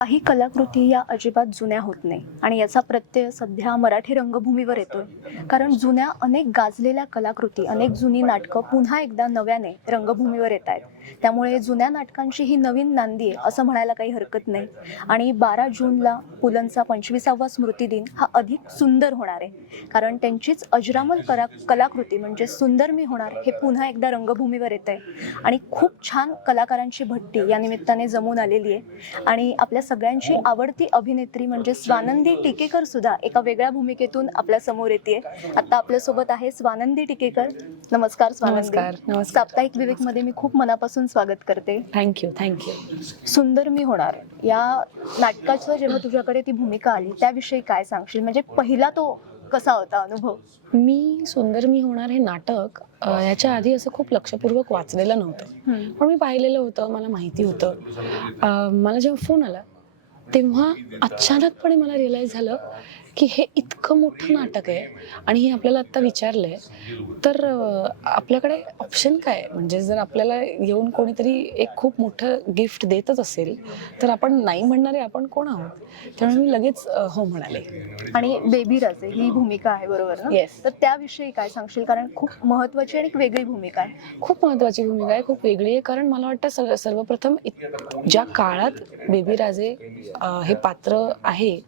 काही कलाकृती या अजिबात जुन्या होत नाही. आणि याचा प्रत्यय सध्या मराठी रंगभूमीवर येतोय. कारण जुन्या अनेक गाजलेल्या कलाकृती अनेक जुनी नाटकं पुन्हा एकदा नव्याने रंगभूमीवर येत आहेत. त्यामुळे जुन्या नाटकांची ही नवीन नांदी आहे असं म्हणायला काही हरकत नाही. आणि बारा जूनला पुलंचा पंचवीसावा स्मृती दिन हा अधिक सुंदर होणार आहे. कारण त्यांचीच अजरामर कला कलाकृती म्हणजे सुंदर मी होणार हे पुन्हा एकदा रंगभूमीवर येत आहे आणि खूप छान कलाकारांची भट्टी या निमित्ताने जमून आलेली आहे. आणि आपल्या सगळ्यांची आवडती अभिनेत्री म्हणजे स्वानंदी टिकेकर सुद्धा एका वेगळ्या भूमिकेतून आपल्यासमोर येते आता आपल्यासोबत आहे स्वानंदी टिकेकर. नमस्कार स्वानंदी. नमस्कार साप्ताहिक विवेकमध्ये मी खूप मनापासून स्वागत करते. थँक्यू थँक्यू सुंदर मी होणार. या नाटकाचं जेव्हा तुझ्याकडे ती भूमिका आली त्याविषयी काय सांगशील? म्हणजे पहिला तो कसा होता अनुभव? मी सुंदर मी होणार हे नाटक अ, ह्याच्या आधी असं खूप लक्षपूर्वक वाचलेलं नव्हतं. पण मी पाहिलेलं होतं मला माहिती होतं. मला जेव्हा फोन आला तेव्हा अचानकपणे मला रिअलाईज झालं की हे इतकं मोठं नाटक आहे आणि हे आपल्याला आत्ता विचारलंय तर अ, आपल्याकडे ऑप्शन काय आहे? म्हणजे जर आपल्याला येऊन कोणीतरी एक खूप मोठं गिफ्ट देतच असेल तर आपण नाही म्हणणारे आपण कोण आहोत? त्यामुळे मी लगेच हो म्हणाले. आणि बेबी राजे ही भूमिका आहे बरोबर ना? येस तर त्याविषयी काय सांगशील? कारण खूप महत्वाची आणि एक वेगळी भूमिका आहे. खूप महत्वाची भूमिका आहे खूप वेगळी आहे. कारण मला वाटतं सर्व सर्वप्रथम ज्या काळात बेबी राजे हे पात्र आहे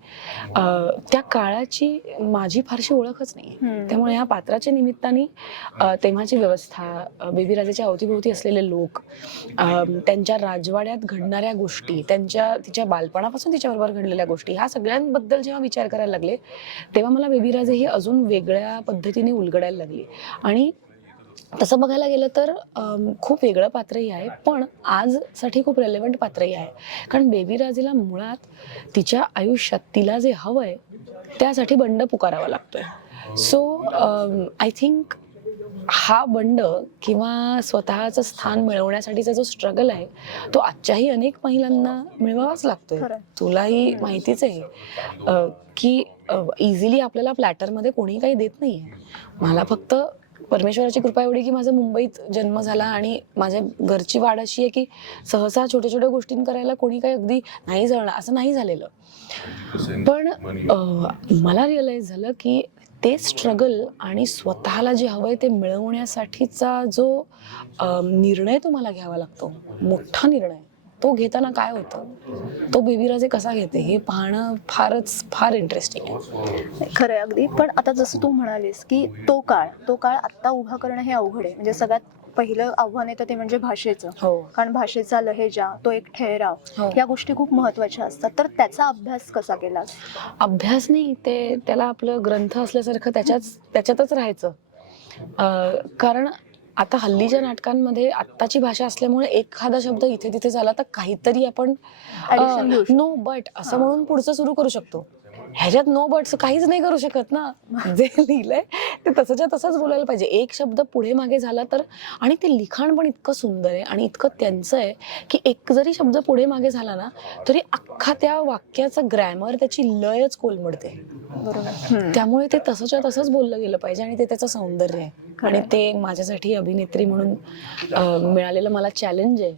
त्या काळाची माझी फारशी ओळखच नाही. त्यामुळे ह्या पात्राच्या निमित्ताने तेव्हाची व्यवस्था अं, बेबी राजेच्या अवतीभोवती असलेले लोक त्यांच्या राजवाड्यात घडणाऱ्या गोष्टी त्यांच्या तिच्या बालपणापासून तिच्याबरोबर घडलेल्या गोष्टी ह्या सगळ्यांबद्दल जेव्हा विचार करायला लागले तेव्हा मला बेबी राजे ही अजून वेगळ्या पद्धतीने उलगडायला लागली. आणि तसं बघायला गेलं तर खूप वेगळं पात्रही आहे पण आजसाठी खूप रेलेवंट पात्रही आहे. कारण बेबी राजेला मुळात तिच्या आयुष्यात तिला जे हवं आहे त्यासाठी बंड पुकारावा लागतोय. सो आय थिंक हा बंड किंवा स्वतःचं स्थान मिळवण्यासाठीचा जो स्ट्रगल आहे तो आजच्याही अनेक महिलांना मिळवावाच लागतोय. तुलाही माहितीच आहे की इझिली आपल्याला प्लॅटरमध्ये कोणी काही देत नाहीये. मला फक्त परमेश्वराची कृपा एवढी की माझा मुंबईत जन्म झाला आणि माझ्या घरची वाढ अशी आहे की सहसा छोट्या छोट्या गोष्टी करायला कोणी काही अगदी नाही जळणार असं नाही झालेलं. पण मला रिअलाईज झालं की ते स्ट्रगल आणि स्वतःला जे हवंय ते मिळवण्यासाठीचा जो निर्णय तुम्हाला घ्यावा लागतो मोठा निर्णय. तो घेताना काय होतं? तो बेबीराजे कसा घेते? हे पाहणं फारच फार इंटरेस्टिंग आहे. खरंय अगदी. पण आता जसं तू म्हणालीस की तो काळ तो काळ आत्ता उभा करणं हे अवघड आहे. म्हणजे सगळ्यात पहिलं आव्हान येतं ते म्हणजे भाषेचं. हो. कारण भाषेचा लहेजा तो एक ठहराव हो. या गोष्टी खूप महत्त्वाच्या असतात. तर त्याचा अभ्यास कसा केलास अभ्यास नाही ते त्याला आपलं ग्रंथ असल्यासारखं त्याच्याच त्याच्यातच राहायचं. कारण आता हल्लीच्या नाटकांमध्ये आत्ताची भाषा असल्यामुळे एखादा शब्द इथे तिथे झाला तर काहीतरी आपण. नो बट असं म्हणून पुढचं सुरू करू शकतो ह्याच्यात नो बट्स काहीच नाही करू शकत ना. जे लिहिलंय ते तसंच्या तसंच बोलायला पाहिजे. एक शब्द पुढे मागे झाला तर आणि ते लिखाण पण इतकं सुंदर आहे आणि इतकं त्यांचं आहे की एक जरी शब्द पुढे मागे झाला ना तरी अख्खा त्या वाक्याचं ग्रॅमर त्याची लयच कोलमडते. बरोबर. त्यामुळे ते तसंच्या तसंच बोललं गेलं पाहिजे आणि ते त्याचं सौंदर्य आहे. आणि ते माझ्यासाठी अभिनेत्री म्हणून मिळालेलं मला चॅलेंज आहे.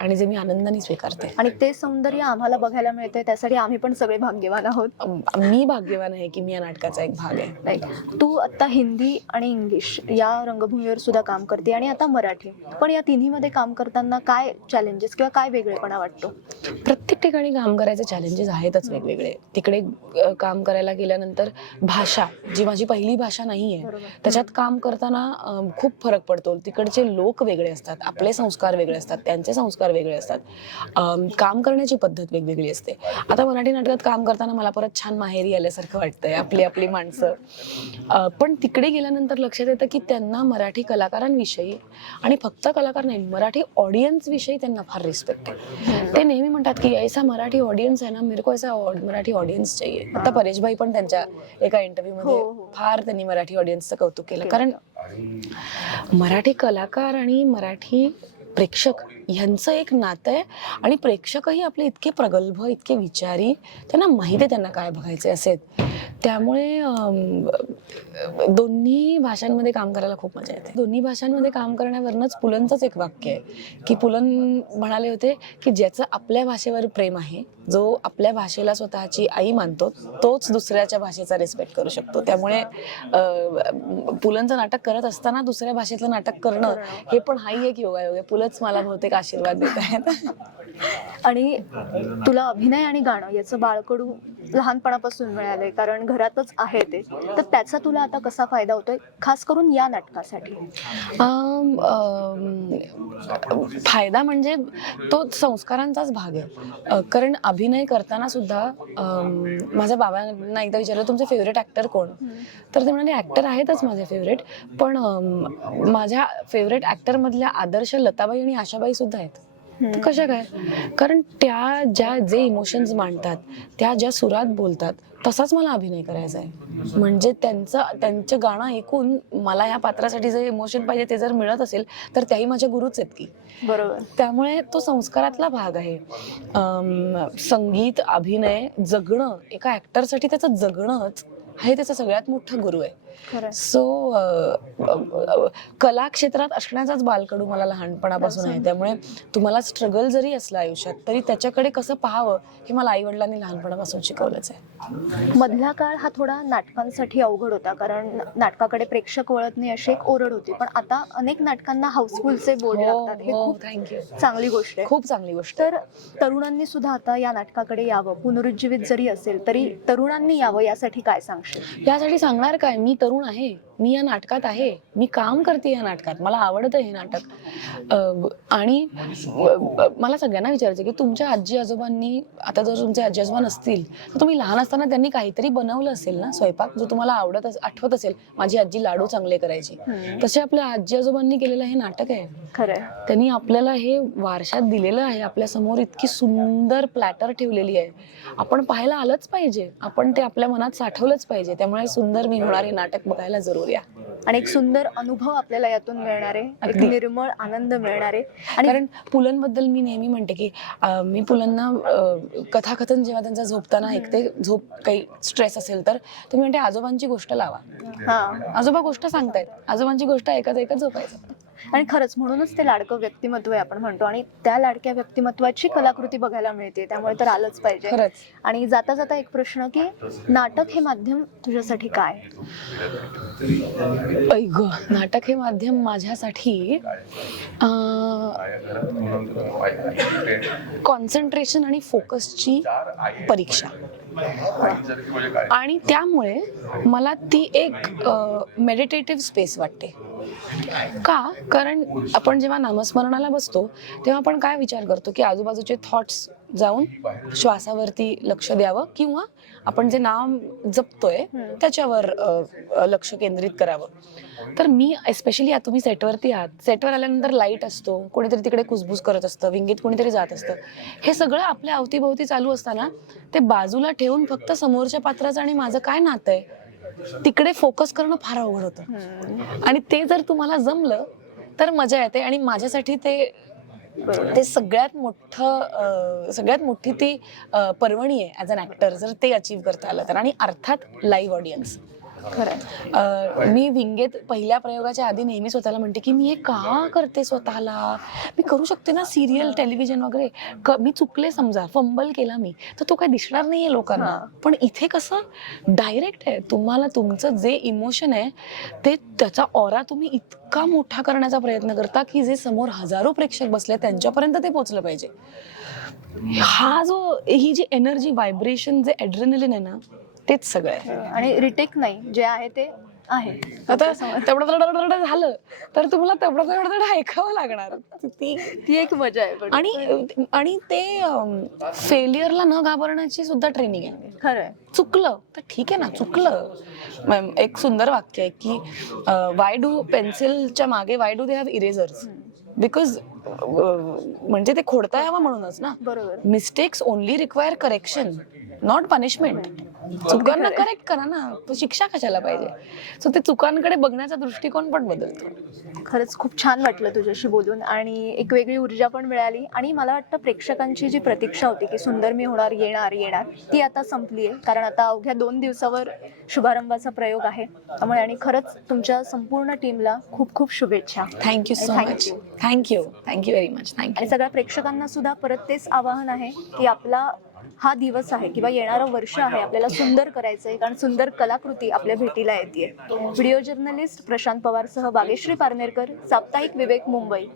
आणि जे मी आनंदाने स्वीकारते. आणि ते सौंदर्य आम्हाला बघायला मिळते त्यासाठी आम्ही पण सगळे भाग्यवान आहोत. मी भाग्यवान आहे की मी या नाटकाचा एक भाग आहे. तू आता हिंदी आणि इंग्लिश या रंगभूमीवर सुद्धा काम करते आणि आता मराठी. पण या तिन्हीमध्ये काम करताना काय चॅलेंजेस किंवा काय वेगळेपणा वाटतो? प्रत्येक ठिकाणी काम करायचे चॅलेंजेस आहेतच वेगवेगळे. तिकडे काम करायला गेल्यानंतर भाषा जी माझी पहिली भाषा नाही आहे. त्याच्यात काम करताना खूप फरक पडतो. तिकडचे लोक वेगळे असतात आपले संस्कार वेगळे असतात त्यांचे संस्कार वेगळे असतात. काम करण्याची पद्धत वेगवेगळी असते. आता मराठी नाटकात काम करताना मला परत छान माहेरी आल्यासारखं वाटतंय आपली आपली माणसं. पण तिकडे गेल्यानंतर लक्षात येतं की त्यांना मराठी कलाकारांविषयी आणि फक्त कलाकार नाही मराठी ऑडियन्स विषयी त्यांना फार रिस्पेक्ट आहे. ते नेहमी म्हणतात की ऐसा मराठी ऑडियन्स आहे ना मेरे को ऐसा मराठी ऑडियन्स चाहिए. आता परेश भाई पण त्यांच्या एका इंटरव्ह्यू मध्ये हो, हो. फार त्यांनी मराठी ऑडियन्सचं कौतुक केलं. कारण मराठी कलाकार आणि मराठी प्रेक्षक ह्यांचं एक नातं आहे. आणि प्रेक्षकही आपले इतके प्रगल्भ इतके विचारी त्यांना माहिती आहे त्यांना काय बघायचे असेल त्यामुळे दोन्ही भाषांमध्ये काम करायला खूप मजा येते. दोन्ही भाषांमध्ये काम करण्यावरनंच पुलंचंच एक वाक्य आहे. की पुलन म्हणाले होते की ज्याचं आपल्या भाषेवर प्रेम आहे जो आपल्या भाषेला स्वतःची आई मानतो तोच दुसऱ्याच्या भाषेचा रिस्पेक्ट करू शकतो. त्यामुळे पुलंचं नाटक करत असताना दुसऱ्या भाषेतलं नाटक करणं हे पण हाही एक योगायोग आहे. पुलंच मला बहुतेक आशीर्वाद देत आहेत. आणि तुला अभिनय आणि गाणं याचं बाळकडू लहानपणापासून मिळालंय कारण घरातच आहे ते. तर त्याचा तुला आता कसा फायदा होतोय? खास करून या नाटकासाठी. फायदा म्हणजे तो संस्कारांचाच भाग आहे. कारण अभिनय करताना सुद्धा माझ्या बाबांना एकदा विचारलं तुमचे फेवरेट ऍक्टर कोण? तर ते म्हणाले ऍक्टर आहेतच माझे फेवरेट पण माझ्या फेवरेट ऍक्टर मधल्या आदर्श लताबाई आणि आशाबाई सुद्धा आहेत तर कशा काय? कारण त्या ज्या जे इमोशन्स मांडतात त्या ज्या सुरात बोलतात तसाच मला अभिनय करायचा आहे. म्हणजे त्यांचं त्यांचं गाणं ऐकून मला ह्या पात्रासाठी जे इमोशन पाहिजे ते जर मिळत असेल तर त्याही माझ्या गुरुच आहेत की. बरोबर. त्यामुळे तो संस्कारातला भाग आहे. संगीत अभिनय जगणं एका ऍक्टरसाठी त्याचं जगणंच हे त्याचा सगळ्यात मोठा गुरु आहे. सो कला क्षेत्रात असण्याचाच बालकडू मला लहानपणापासून आहे. त्यामुळे तुम्हाला स्ट्रगल जरी असलं आयुष्यात तरी त्याच्याकडे कसं पाहावं हे मला आई वडिलांनी लहानपणापासून शिकवलंच आहे. मधला काळ हा थोडा नाटकांसाठी अवघड होता कारण नाटकाकडे प्रेक्षक वळत नाही अशी एक ओरड होती. पण आता अनेक नाटकांना हाऊसफुलचे बोर्ड हो लागतात. हे हो खूप थँक्यू चांगली गोष्ट आहे. खूप चांगली गोष्ट. तर तरुणांनी सुद्धा आता या नाटकाकडे यावं. पुनरुज्जीवित जरी असेल तरी तरुणांनी यावं यासाठी काय सांगशील? यासाठी सांगणार काय? मी तरुण आहे मी या नाटकात आहे मी काम करते या नाटकात मला आवडतं हे नाटक. आणि मला सगळ्यांना विचारायचं की तुमच्या आजी आजोबांनी आता जर तुमचे आजी आजोबा नसतील तर तुम्ही लहान असताना त्यांनी काहीतरी बनवलं असेल ना स्वयंपाक जो तुम्हाला आवडत आठवत असेल माझी आजी लाडू चांगले करायची. तसे आपल्या आजी आजोबांनी केलेलं हे नाटक आहे. खरंय. त्यांनी आपल्याला हे वारशात दिलेलं आहे आपल्यासमोर इतकी सुंदर प्लॅटर ठेवलेली आहे. आपण पाहायला आलंच पाहिजे आपण ते आपल्या मनात साठवलंच पाहिजे त्यामुळे सुंदर मी होणार हे नाटक. बघायला जरूर या. आणि एक सुंदर अनुभव आपल्याला यातून मिळणार आहे. एक. निर्मळ आनंद मिळणार आहे. आणि कारण पुलंबद्दल मी नेहमी म्हणते की मी पुलंना कथाकथन जेव्हा त्यांचा झोपताना ऐकते झोप काही स्ट्रेस असेल तर तुम्ही म्हणते आजोबांची गोष्ट लावा. आजोबा गोष्ट सांगतायत. आजोबांची गोष्ट ऐकत ऐकत झोपायचं. आणि खरंच म्हणूनच ते लाडकं व्यक्तिमत्व आहे आपण म्हणतो. आणि त्या लाडक्या व्यक्तिमत्वाची कलाकृती बघायला मिळते. त्यामुळे तर आलंच पाहिजे. खरंच. आणि जाता जाता एक प्रश्न की नाटक हे माध्यम तुझ्यासाठी काय? ऐक नाटक हे माध्यम माझ्यासाठी कॉन्सन्ट्रेशन आणि फोकसची परीक्षा. आणि त्यामुळे मला ती एक मेडिटेटिव्ह स्पेस वाटते. का? कारण आपण जेव्हा नामस्मरणाला बसतो तेव्हा आपण काय विचार करतो की आजूबाजूचे थॉट्स जाऊन श्वासावरती लक्ष द्यावं किंवा आपण जे नाम जपतोय. त्याच्यावर लक्ष केंद्रित करावं. तर मी एस्पेशली तुम्ही सेटवरती आहात सेटवर आल्यानंतर लाइट असतो कोणीतरी तिकडे कुसबुस करत असतं विंगीत कोणीतरी जात असतं. हे सगळं आपल्या अवतीभोवती चालू असताना ते बाजूला ठेवून फक्त समोरच्या पात्राचं आणि माझं काय नातं आहे तिकडे फोकस करणं फार अवघड होतं. आणि ते जर तुम्हाला जमलं तर मजा येते आणि माझ्यासाठी ते. ते सगळ्यात मोठं सगळ्यात मोठी ती पर्वणी आहे ॲज अन ॲक्टर जर ते अचीव करता आलं तर आणि अर्थात लाईव्ह ऑडियन्स खरंय. मी विंगेत पहिल्या प्रयोगाच्या आधी नेहमी स्वतःला म्हणते की मी हे का करते स्वतःला? मी करू शकते ना सिरियल टेलिव्हिजन वगैरे? मी चुकले समजा फंबल केला मी तर तो काय दिसणार नाहीये लोकांना. पण इथे कसं? डायरेक्ट आहे. तुम्हाला तुमचं जे इमोशन आहे ते त्याचा ऑरा तुम्ही इतका मोठा करण्याचा प्रयत्न करता की जे समोर हजारो प्रेक्षक बसले त्यांच्यापर्यंत ते पोहोचलं पाहिजे. हा जो ही जी एनर्जी व्हायब्रेशन जे ऍड्रेनलिन आहे ना तेच सगळं आहे. आणि रिटेक नाही. जे आहे ते आहे. आता तेवढं तेवढं झालं तर तुम्हाला तेवढं तेवढं तेवढं ऐकावं लागणार. ती ती एक मजा आहे पण आणि आणि ते फेलियरला न घाबरण्याची सुद्धा ट्रेनिंग आहे. खरंय. चुकलं. तर ठीक आहे ना चुकलं. मॅम, एक सुंदर वाक्य आहे की वाय डू पेन्सिलच्या मागे why do they have erasers because म्हणजे ते खोडता यावं म्हणूनच ना. बरोबर. Mistakes only require correction not punishment चुकांना correct करा ना. तो शिक्षा कशाला पाहिजे? सो ते चुकांकडे बघण्याचा दृष्टिकोन पण बदलतो. खरंच खूप छान वाटलं तुझ्याशी बोलून आणि एक वेगळी ऊर्जा पण मिळाली आणि मला वाटतं प्रेक्षकांची जी प्रतीक्षा होती की सुंदर मी होणार येणार येणार ती आता संपली आहे. कारण आता अवघ्या दोन दिवसावर शुभारंभाचा प्रयोग आहे. त्यामुळे आणि खरंच तुमच्या संपूर्ण टीमला खूप खूप शुभेच्छा. Thank you so much. Thank you thank you very much आणि थँक्यू सगळ्या प्रेक्षकांना सुद्धा परत तेच आवाहन आहे की आपला हा दिवस आहे किंवा येणारं वर्ष आहे आपल्याला सुंदर करायचं आहे कारण सुंदर कलाकृती आपल्या भेटीला येते व्हिडिओ जर्नलिस्ट प्रशांत पवारसह बागेश्री पारनेरकर साप्ताहिक विवेक मुंबई.